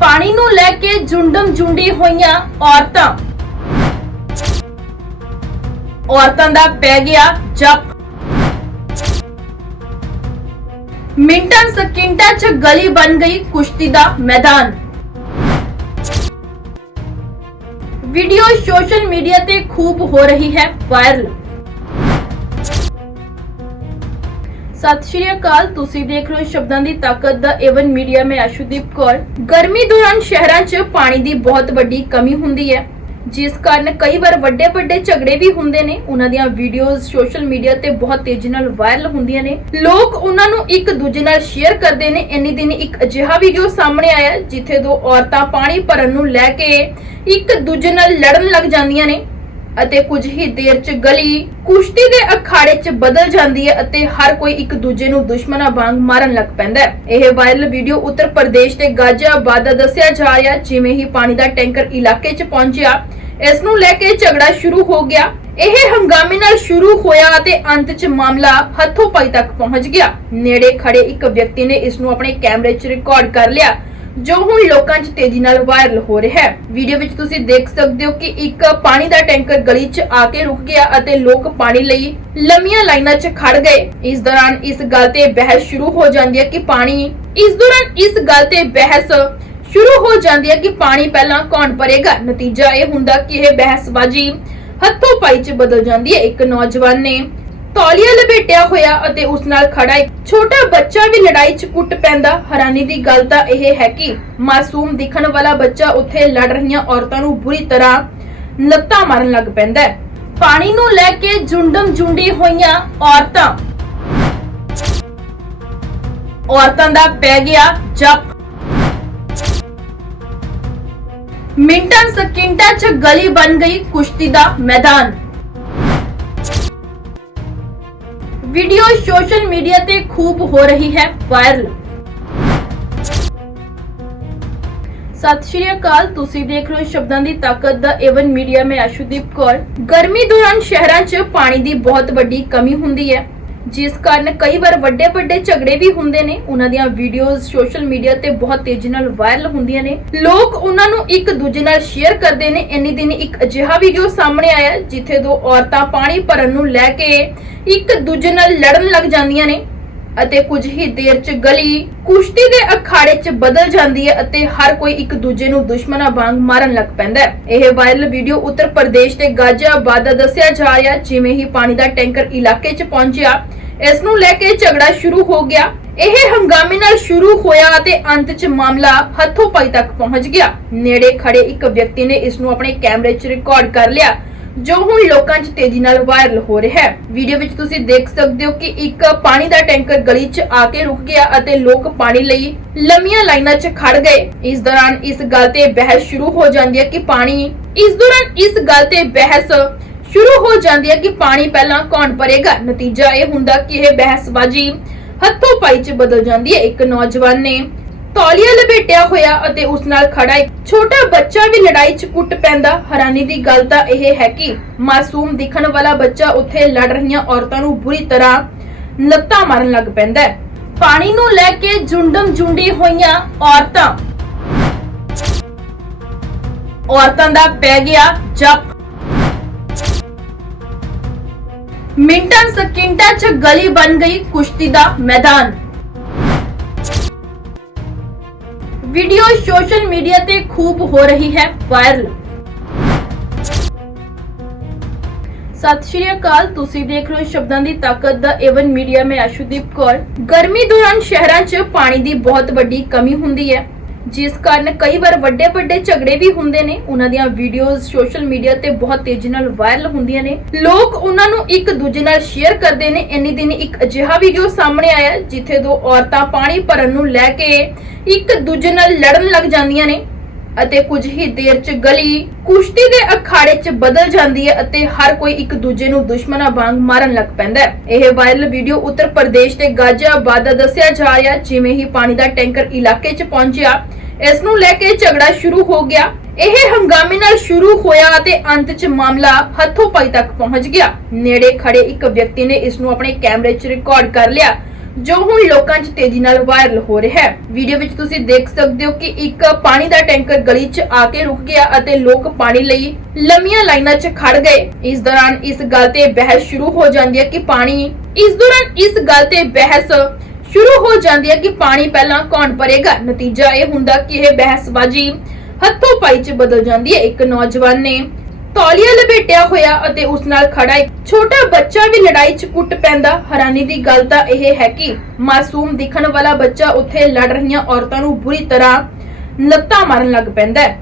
ਪਾਣੀ ਨੂੰ ਲੈ ਕੇ ਜੁੰਡਮ ਜੁੰਡੀ ਹੋਈਆਂ ਔਰਤਾਂ। ਔਰਤਾਂ ਦਾ ਪੈ ਗਿਆ ਜੱਪ। ਮਿੰਟਾਂ ਸਕਿੰਟਾਂ 'ਚ ਗਲੀ ਬਣ ਗਈ ਕੁਸ਼ਤੀ ਦਾ ਮੈਦਾਨ। ਵੀਡੀਓ ਸੋਸ਼ਲ ਮੀਡੀਆ ਤੇ ਖੂਬ ਹੋ ਰਹੀ ਹੈ ਵਾਇਰਲ। ਸਤਿ ਸ਼੍ਰੀ ਅਕਾਲ, ਤੁਸੀਂ ਦੇਖ ਰਹੇ ਹੋ ਸ਼ਬਦਾਂ ਦੀ ਤਾਕਤ ਦਾ ਏਵਨ ਮੀਡੀਆ ਮੈਂ ਆਸ਼ੂਦੀਪ ਕੌਰ। ਗਰਮੀ ਦੌਰਾਨ ਸ਼ਹਿਰਾਂ 'ਚ ਪਾਣੀ ਦੀ ਬਹੁਤ ਵੱਡੀ ਕਮੀ ਹੁੰਦੀ ਹੈ। ਜਿਸ ਕਾਰਨ ਕਈ ਵਾਰ ਵੱਡੇ ਵੱਡੇ ਝਗੜੇ ਵੀ ਹੁੰਦੇ ਨੇ। ਉਹਨਾਂ ਦੀਆਂ ਵੀਡੀਓਜ਼ ਸੋਸ਼ਲ ਮੀਡੀਆ ਤੇ ਬਹੁਤ ਤੇਜ਼ੀ ਨਾਲ ਵਾਇਰਲ ਹੁੰਦੀਆਂ ਨੇ। ਲੋਕ ਉਹਨਾਂ ਨੂੰ ਇੱਕ ਦੂਜੇ ਨਾਲ ਸ਼ੇਅਰ ਕਰਦੇ ਨੇ। ਇੰਨੀ ਦਿਨ ਇੱਕ ਅਜਿਹਾ ਵੀਡੀਓ ਸਾਹਮਣੇ ਆਇਆ, ਜਿੱਥੇ ਦੋ ਔਰਤਾਂ ਪਾਣੀ ਭਰਨ ਨੂੰ ਲੈ ਕੇ ਇੱਕ ਦੂਜੇ ਨਾਲ ਲੜਨ ਲੱਗ ਜਾਂਦੀਆਂ ਨੇ। ਅਤੇ ਕੁਝ ਹੀ ਦੇਰ ਚ ਗਲੀ ਕੁਸ਼ਤੀ ਦੇ ਅਖਾੜੇ ਚ ਬਦਲ ਜਾਂਦੀ ਹੈ ਅਤੇ ਹਰ ਕੋਈ ਇੱਕ ਦੂਜੇ ਨੂੰ ਦੁਸ਼ਮਣਾਂ ਵਾਂਗ ਮਾਰਨ ਲੱਗ ਪੈਂਦਾ ਹੈ। ਇਹ ਵਾਇਰਲ ਵੀਡੀਓ ਉੱਤਰ ਪ੍ਰਦੇਸ਼ ਦੇ ਗਾਜ਼ੀਆਬਾਦ ਦਾ ਦੱਸਿਆ ਜਾ ਰਿਹਾ ਜਿਵੇਂ ਹੀ ਪਾਣੀ ਦਾ ਟੈਂਕਰ ਇਲਾਕੇ ਚ ਪਹੁੰਚਿਆ, ਇਸ ਨੂੰ ਲੈ ਕੇ ਝਗੜਾ ਸ਼ੁਰੂ ਹੋ ਗਿਆ। ਇਹ ਹੰਗਾਮੇ ਨਾਲ ਸ਼ੁਰੂ ਹੋਇਆ ਅਤੇ ਅੰਤ ਚ ਮਾਮਲਾ ਹੱਥੋਂ ਪਾਈ ਤੱਕ ਪਹੁੰਚ ਗਿਆ। ਨੇੜੇ ਖੜੇ ਇੱਕ ਵਿਅਕਤੀ ਨੇ ਇਸ ਨੂੰ ਆਪਣੇ ਕੈਮਰੇ 'ਚ ਰਿਕਾਰਡ ਕਰ ਲਿਆ। ਜੋ ਹੁਣ ਲੋਕਾਂ 'ਚ ਤੇਜ਼ੀ ਨਾਲ ਵਾਇਰਲ ਹੋ ਰਿਹਾ ਹੈ। ਵੀਡੀਓ ਵਿੱਚ ਤੁਸੀਂ ਦੇਖ ਸਕਦੇ ਹੋ ਕਿ ਇੱਕ ਪਾਣੀ ਦਾ ਟੈਂਕਰ ਗਲੀ 'ਚ ਆ ਕੇ ਰੁਕ ਗਿਆ ਅਤੇ ਲੋਕ ਪਾਣੀ ਲਈ ਲੰਮੀਆਂ ਲਾਈਨਾਂ 'ਚ ਖੜ ਗਏ। ਇਸ ਦੌਰਾਨ ਇਸ ਗੱਲ ਤੇ ਬਹਿਸ ਸ਼ੁਰੂ ਹੋ ਜਾਂਦੀ ਹੈ ਕਿ ਪਾਣੀ, ਇਸ ਦੌਰਾਨ ਇਸ ਗੱਲ ਤੇ ਬਹਿਸ ਸ਼ੁਰੂ ਹੋ ਜਾਂਦੀ ਹੈ ਕਿ ਪਾਣੀ ਪਹਿਲਾਂ ਕੌਣ ਭਰੇਗਾ? ਨਤੀਜਾ ਇਹ ਹੁੰਦਾ ਕਿ ਇਹ ਬਹਿਸਬਾਜ਼ੀ ਹੱਥੋਂ ਪਾਈ 'ਚ ਬਦਲ ਜਾਂਦੀ ਹੈ। ਇੱਕ ਨੌਜਵਾਨ ਨੇ ਤੌਲੀਆ ਲਪੇਟਿਆ ਹੋਇਆ ਅਤੇ ਉਸ ਨਾਲ ਖੜਾ ਇੱਕ ਛੋਟਾ ਬੱਚਾ ਵੀ ਲੜਾਈ 'ਚ ਕੁੱਟ ਪੈਂਦਾ। ਹੈਰਾਨੀ ਦੀ ਗੱਲ ਤਾਂ ਇਹ ਹੈ ਕਿ ਮਾਸੂਮ ਦਿਖਣ ਵਾਲਾ ਬੱਚਾ ਉੱਥੇ ਲੜ ਰਹੀਆਂ ਔਰਤਾਂ ਨੂੰ ਬੁਰੀ ਤਰ੍ਹਾਂ ਲੱਤਾਂ ਮਾਰਨ ਲੱਗ ਪੈਂਦਾ ਹੈ। ਪਾਣੀ ਨੂੰ ਲੈ ਕੇ ਜੁੰਡਮ ਜੁੰਡੀ ਹੋਈਆਂ ਔਰਤਾਂ। ਔਰਤਾਂ ਦਾ ਪੈ ਗਿਆ ਜੱਪ। ਮਿੰਟਾਂ ਸਕਿੰਟਾਂ 'ਚ ਗਲੀ ਬਣ ਗਈ ਕੁਸ਼ਤੀ ਦਾ ਮੈਦਾਨ। ਵੀਡੀਓ ਸੋਸ਼ਲ ਮੀਡੀਆ ਤੇ ਖੂਬ ਹੋ ਰਹੀ ਹੈ ਵਾਇਰਲ। ਸਤਿ ਸ਼੍ਰੀ ਅਕਾਲ, ਤੁਸੀਂ ਦੇਖ ਰਹੇ ਹੋ ਸ਼ਬਦਾਂ ਦੀ ਤਾਕਤ ਦਾ ਏਵਨ ਮੀਡੀਆ ਮੈਂ ਅਸ਼ੂਦੀਪ ਕੌਰ। ਗਰਮੀ ਦੌਰਾਨ ਸ਼ਹਿਰਾਂ 'ਚ ਪਾਣੀ ਦੀ ਬਹੁਤ ਵੱਡੀ ਕਮੀ ਹੁੰਦੀ ਹੈ। ਜਿਸ ਕਾਰਨ ਕਈ ਵਾਰ ਵੱਡੇ ਵੱਡੇ ਝਗੜੇ ਵੀ ਹੁੰਦੇ ਨੇ। ਉਹਨਾਂ ਦੀਆਂ ਵੀਡੀਓਜ਼ ਸੋਸ਼ਲ ਮੀਡੀਆ ਤੇ ਬਹੁਤ ਤੇਜ਼ੀ ਨਾਲ ਵਾਇਰਲ ਹੁੰਦੀਆਂ ਨੇ। ਲੋਕ ਉਹਨਾਂ ਨੂੰ ਇੱਕ ਦੂਜੇ ਨਾਲ ਸ਼ੇਅਰ ਕਰਦੇ ਨੇ। ਇੰਨੀ ਦਿਨ ਇੱਕ ਅਜਿਹਾ ਵੀਡੀਓ ਸਾਹਮਣੇ ਆਇਆ, ਜਿੱਥੇ ਦੋ ਔਰਤਾਂ ਪਾਣੀ ਭਰਨ ਨੂੰ ਲੈ ਕੇ ਇੱਕ ਦੂਜੇ ਨਾਲ ਲੜਨ ਲੱਗ ਜਾਂਦੀਆਂ ਨੇ। ਅਤੇ ਕੁਝ ਹੀ ਦੇਰ ਚ ਗਲੀ ਕੁਸ਼ਤੀ ਦੇ ਅਖਾੜੇ ਚ ਬਦਲ ਜਾਂਦੀ ਹੈ ਅਤੇ ਹਰ ਕੋਈ ਇੱਕ ਦੂਜੇ ਨੂੰ ਦੁਸ਼ਮਣਾਂ ਵਾਂਗ ਮਾਰਨ ਲੱਗ ਪੈਂਦਾ ਹੈ। ਇਹ ਵਾਇਰਲ ਵੀਡੀਓ ਉੱਤਰ ਪ੍ਰਦੇਸ਼ ਦੇ ਗਾਜ਼ੀਆਬਾਦ ਦਾ ਦੱਸਿਆ ਜਾ ਰਿਹਾ ਜਿਵੇਂ ਹੀ ਪਾਣੀ ਦਾ ਟੈਂਕਰ ਇਲਾਕੇ ਚ ਪਹੁੰਚਿਆ, ਇਸ ਨੂੰ ਲੈ ਕੇ ਝਗੜਾ ਸ਼ੁਰੂ ਹੋ ਗਿਆ। ਇਹ ਹੰਗਾਮੇ ਨਾਲ ਸ਼ੁਰੂ ਹੋਇਆ ਅਤੇ ਅੰਤ ਚ ਮਾਮਲਾ ਹੱਥੋਂ ਪਾਈ ਤੱਕ ਪਹੁੰਚ ਗਿਆ। ਨੇੜੇ ਖੜੇ ਇੱਕ ਵਿਅਕਤੀ ਨੇ ਇਸ ਨੂੰ ਆਪਣੇ ਕੈਮਰੇ 'ਚ ਰਿਕਾਰਡ ਕਰ ਲਿਆ। ਜੋ ਹੁਣ ਲੋਕਾਂ 'ਚ ਤੇਜ਼ੀ ਨਾਲ ਵਾਇਰਲ ਹੋ ਰਿਹਾ ਹੈ। ਵੀਡੀਓ ਵਿੱਚ ਤੁਸੀਂ ਦੇਖ ਸਕਦੇ ਹੋ ਕਿ ਇੱਕ ਪਾਣੀ ਦਾ ਟੈਂਕਰ ਗਲੀ 'ਚ ਆ ਕੇ ਰੁਕ ਗਿਆ ਅਤੇ ਲੋਕ ਪਾਣੀ ਲਈ ਲੰਮੀਆਂ ਲਾਈਨਾਂ 'ਚ ਖੜ ਗਏ। ਇਸ ਦੌਰਾਨ ਇਸ ਗੱਲ ਤੇ ਬਹਿਸ ਸ਼ੁਰੂ ਹੋ ਜਾਂਦੀ ਹੈ ਕਿ ਪਾਣੀ, ਇਸ ਦੌਰਾਨ ਇਸ ਗੱਲ ਤੇ ਬਹਿਸ ਸ਼ੁਰੂ ਹੋ ਜਾਂਦੀ ਹੈ ਕਿ ਪਾਣੀ ਪਹਿਲਾਂ ਕੌਣ ਭਰੇਗਾ? ਨਤੀਜਾ ਇਹ ਹੁੰਦਾ ਕਿ ਇਹ ਬਹਿਸਬਾਜ਼ੀ ਹੱਥੋਂ ਪਾਈ 'ਚ ਬਦਲ ਜਾਂਦੀ ਹੈ। ਇੱਕ ਨੌਜਵਾਨ ਨੇ ਤੌਲੀਆ ਲਪੇਟਿਆ ਹੋਇਆ ਅਤੇ ਉਸ ਨਾਲ ਖੜਾ ਇੱਕ ਛੋਟਾ ਬੱਚਾ ਵੀ ਲੜਾਈ 'ਚ ਕੁੱਟ ਪੈਂਦਾ। ਹੈਰਾਨੀ ਦੀ ਗੱਲ ਤਾਂ ਇਹ ਹੈ ਕਿ ਮਾਸੂਮ ਦਿਖਣ ਵਾਲਾ ਬੱਚਾ ਉੱਥੇ ਲੜ ਰਹੀਆਂ ਔਰਤਾਂ ਨੂੰ ਬੁਰੀ ਤਰ੍ਹਾਂ ਲੱਤਾਂ ਮਾਰਨ ਲੱਗ ਪੈਂਦਾ ਹੈ। ਪਾਣੀ ਨੂੰ ਲੈ ਕੇ ਜੁੰਡਮ ਜੁੰਡੀ ਹੋਈਆਂ ਔਰਤਾਂ। ਔਰਤਾਂ ਦਾ ਪੈ ਗਿਆ ਜੱਪ। ਮਿੰਟਾਂ ਸਕਿੰਟਾਂ 'ਚ ਗਲੀ ਬਣ ਗਈ ਕੁਸ਼ਤੀ ਦਾ ਮੈਦਾਨ। ਵੀਡੀਓ ਸੋਸ਼ਲ ਮੀਡੀਆ ਤੇ ਖੂਬ ਹੋ ਰਹੀ ਹੈ ਵਾਇਰਲ। ਸਤਿ ਸ਼੍ਰੀ ਅਕਾਲ, ਤੁਸੀਂ ਦੇਖ ਰਹੇ ਹੋ ਸ਼ਬਦਾਂ ਦੀ ਤਾਕਤ ਦਾ ਏਵਨ ਮੀਡੀਆ ਮੈਂ ਅਸ਼ੂਦੀਪ ਕੌਰ। ਗਰਮੀ ਦੌਰਾਨ ਸ਼ਹਿਰਾਂ 'ਚ ਪਾਣੀ ਦੀ ਬਹੁਤ ਵੱਡੀ ਕਮੀ ਹੁੰਦੀ ਹੈ। ਜਿਸ ਕਾਰਨ ਕਈ ਵਾਰ ਵੱਡੇ ਵੱਡੇ ਝਗੜੇ ਵੀ ਹੁੰਦੇ ਨੇ। ਉਹਨਾਂ ਦੀਆਂ ਵੀਡੀਓਜ਼ ਸੋਸ਼ਲ ਮੀਡੀਆ ਤੇ ਬਹੁਤ ਤੇਜ਼ੀ ਨਾਲ ਵਾਇਰਲ ਹੁੰਦੀਆਂ ਨੇ। ਲੋਕ ਉਹਨਾਂ ਨੂੰ ਇੱਕ ਦੂਜੇ ਨਾਲ ਸ਼ੇਅਰ ਕਰਦੇ ਨੇ। ਇੰਨੀ ਦਿਨ ਇੱਕ ਅਜਿਹਾ ਵੀਡੀਓ ਸਾਹਮਣੇ ਆਇਆ, ਜਿੱਥੇ ਦੋ ਔਰਤਾਂ ਪਾਣੀ ਭਰਨ ਨੂੰ ਲੈ ਕੇ ਇੱਕ ਦੂਜੇ ਨਾਲ ਲੜਨ ਲੱਗ ਜਾਂਦੀਆਂ ਨੇ। ਅਤੇ ਕੁਝ ਹੀ ਦੇਰ ਚ ਗਲੀ ਕੁਸ਼ਤੀ ਦੇ ਅਖਾੜੇ ਚ ਬਦਲ ਜਾਂਦੀ ਹੈ ਅਤੇ ਹਰ ਕੋਈ ਇੱਕ ਦੂਜੇ ਨੂੰ ਦੁਸ਼ਮਣਾਂ ਵਾਂਗ ਮਾਰਨ ਲੱਗ ਪੈਂਦਾ ਹੈ। ਇਹ ਵਾਇਰਲ ਵੀਡੀਓ ਉੱਤਰ ਪ੍ਰਦੇਸ਼ ਦੇ ਗਾਜ਼ੀਆਬਾਦ ਦਾ ਦੱਸਿਆ ਜਾ ਰਿਹਾ ਜਿਵੇਂ ਹੀ ਪਾਣੀ ਦਾ ਟੈਂਕਰ ਇਲਾਕੇ 'ਚ ਪਹੁੰਚਿਆ, ਇਸ ਨੂੰ ਲੈ ਕੇ ਝਗੜਾ ਸ਼ੁਰੂ ਹੋ ਗਿਆ। ਇਹ ਹੰਗਾਮੇ ਨਾਲ ਸ਼ੁਰੂ ਹੋਇਆ ਅਤੇ ਅੰਤ 'ਚ ਮਾਮਲਾ ਹੱਥੋਂ ਪਾਈ ਤੱਕ ਪਹੁੰਚ ਗਿਆ। ਨੇੜੇ ਖੜੇ ਇੱਕ ਵਿਅਕਤੀ ਨੇ ਇਸ ਨੂੰ ਆਪਣੇ ਕੈਮਰੇ 'ਚ ਰਿਕਾਰਡ ਕਰ ਲਿਆ। ਜੋ ਹੁਣ ਲੋਕਾਂ 'ਚ ਤੇਜ਼ੀ ਨਾਲ ਵਾਇਰਲ ਹੋ ਰਿਹਾ ਹੈ। ਵੀਡੀਓ ਵਿੱਚ ਤੁਸੀਂ ਦੇਖ ਸਕਦੇ ਹੋ ਕਿ ਇੱਕ ਪਾਣੀ ਦਾ ਟੈਂਕਰ ਗਲੀ 'ਚ ਆ ਕੇ ਰੁਕ ਗਿਆ ਅਤੇ ਲੋਕ ਪਾਣੀ ਲਈ ਲੰਮੀਆਂ ਲਾਈਨਾਂ 'ਚ ਖੜ ਗਏ। ਇਸ ਦੌਰਾਨ ਇਸ ਗੱਲ ਤੇ ਬਹਿਸ ਸ਼ੁਰੂ ਹੋ ਜਾਂਦੀ ਹੈ ਕਿ ਪਾਣੀ, ਇਸ ਦੌਰਾਨ ਇਸ ਗੱਲ ਤੇ ਬਹਿਸ ਸ਼ੁਰੂ ਹੋ ਜਾਂਦੀ ਹੈ ਕਿ ਪਾਣੀ ਪਹਿਲਾਂ ਕੌਣ ਭਰੇਗਾ? ਨਤੀਜਾ ਇਹ ਹੁੰਦਾ ਕਿ ਇਹ ਬਹਿਸਬਾਜ਼ੀ ਹੱਥੋਂ ਪਾਈ 'ਚ ਬਦਲ ਜਾਂਦੀ ਹੈ। ਇੱਕ ਨੌਜਵਾਨ ਨੇ ਤੌਲੀਆ ਲਪੇਟਿਆ ਹੋਇਆ ਅਤੇ ਉਸ ਨਾਲ ਖੜਾ ਇੱਕ ਛੋਟਾ ਬੱਚਾ ਵੀ ਲੜਾਈ 'ਚ ਕੁੱਟ ਪੈਂਦਾ। ਹੈਰਾਨੀ ਦੀ ਗੱਲ ਤਾਂ ਇਹ ਹੈ ਕਿ ਮਾਸੂਮ ਦਿਖਣ ਵਾਲਾ ਬੱਚਾ ਉੱਥੇ ਲੜ ਰਹੀਆਂ ਔਰਤਾਂ ਨੂੰ ਬੁਰੀ ਤਰ੍ਹਾਂ ਲੱਤਾਂ ਮਾਰਨ ਲੱਗ ਪੈਂਦਾ ਹੈ।